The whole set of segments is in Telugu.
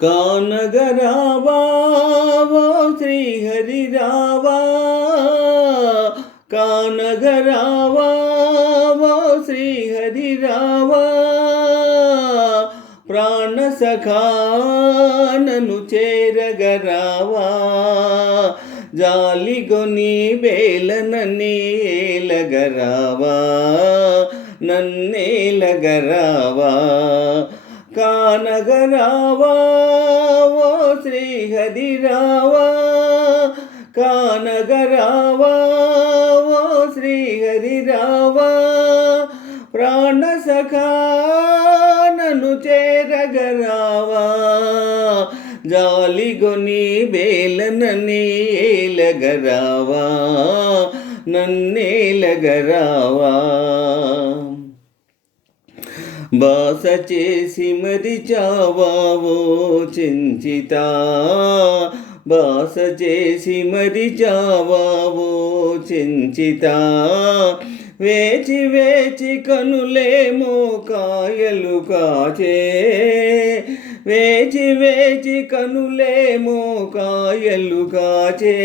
కానగరావా ఓ శ్రీహరి రావా, కానగరావా ఓ శ్రీహరి రావా, ప్రాణసఖా నన్ను చేరగరావా, జాలిగొని వేలనని ఏలగరావా, నన్నేలగరావా, కానగరావా ఓ శ్రీహరి రావా, కానగరావా ఓ శ్రీహరి రావా, ప్రాణసఖా నన్ను చేరగరావా, జాలిగొని వేలనని ఏలగరావా, నన్నేలగరావా, బాస చేసి మరిచావా ఓ చెంచితా, బాస చేసి మరిచావా ఓ చెంచితా, వేచి వేచి కనులేమో కాయలు కాచే, వేచి వేచి కనులేమో కాయలు కాచే,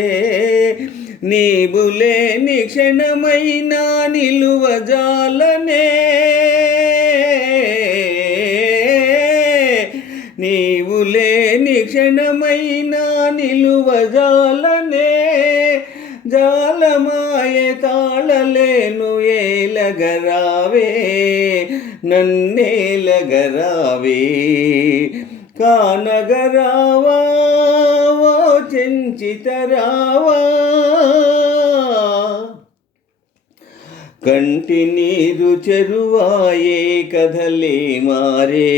నీవు లేని క్షణమైనా నిలువజాలనే, నీవు లేని క్షణమైనా నిలువజాలనే, జాలమాయ తాళలేను ఏలగరావే, నన్నేలగరావే, కానగరావా ఓ చెంచితరావా, కంటి నీరు చెరువాయే కథలే మారే,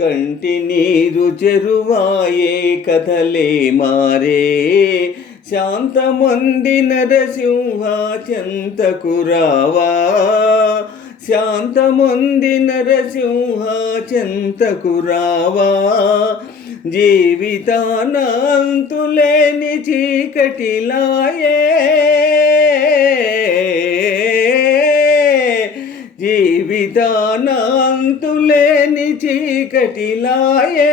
కంటి నీరు చెరువాయే కథలే మారే, శాంతమొంది నరసింహ చెంతకు రావా, శాంతమొంది నరసింహ చెంతకు రావా, జీవితాన అంతులేని చీకటిలాయే, జీవితాన అంతులేని చీకటిలాయే,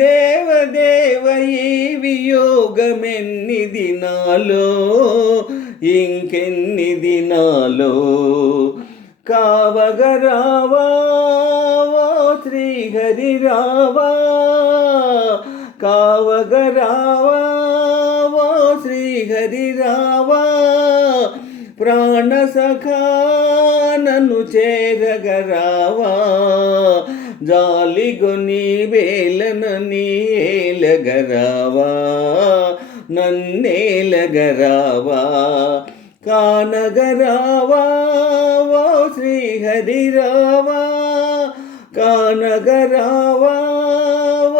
దేవదేవ ఈ వియోగమెన్ని దినాలో, ఇంకెన్ని దినాలో, కావగరావా ఓ శ్రీహరి రావా, కావగరావా ఓ శ్రీహరి రావా, ప్రాణసఖా నన్ను చేరగరావా, జాలిగొని వేలనని ఏలగరావా, నన్నేలగరావా, కానగరావా ఓ శ్రీహరి రావా, కానగరావా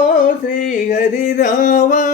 ఓ శ్రీహరి రావా.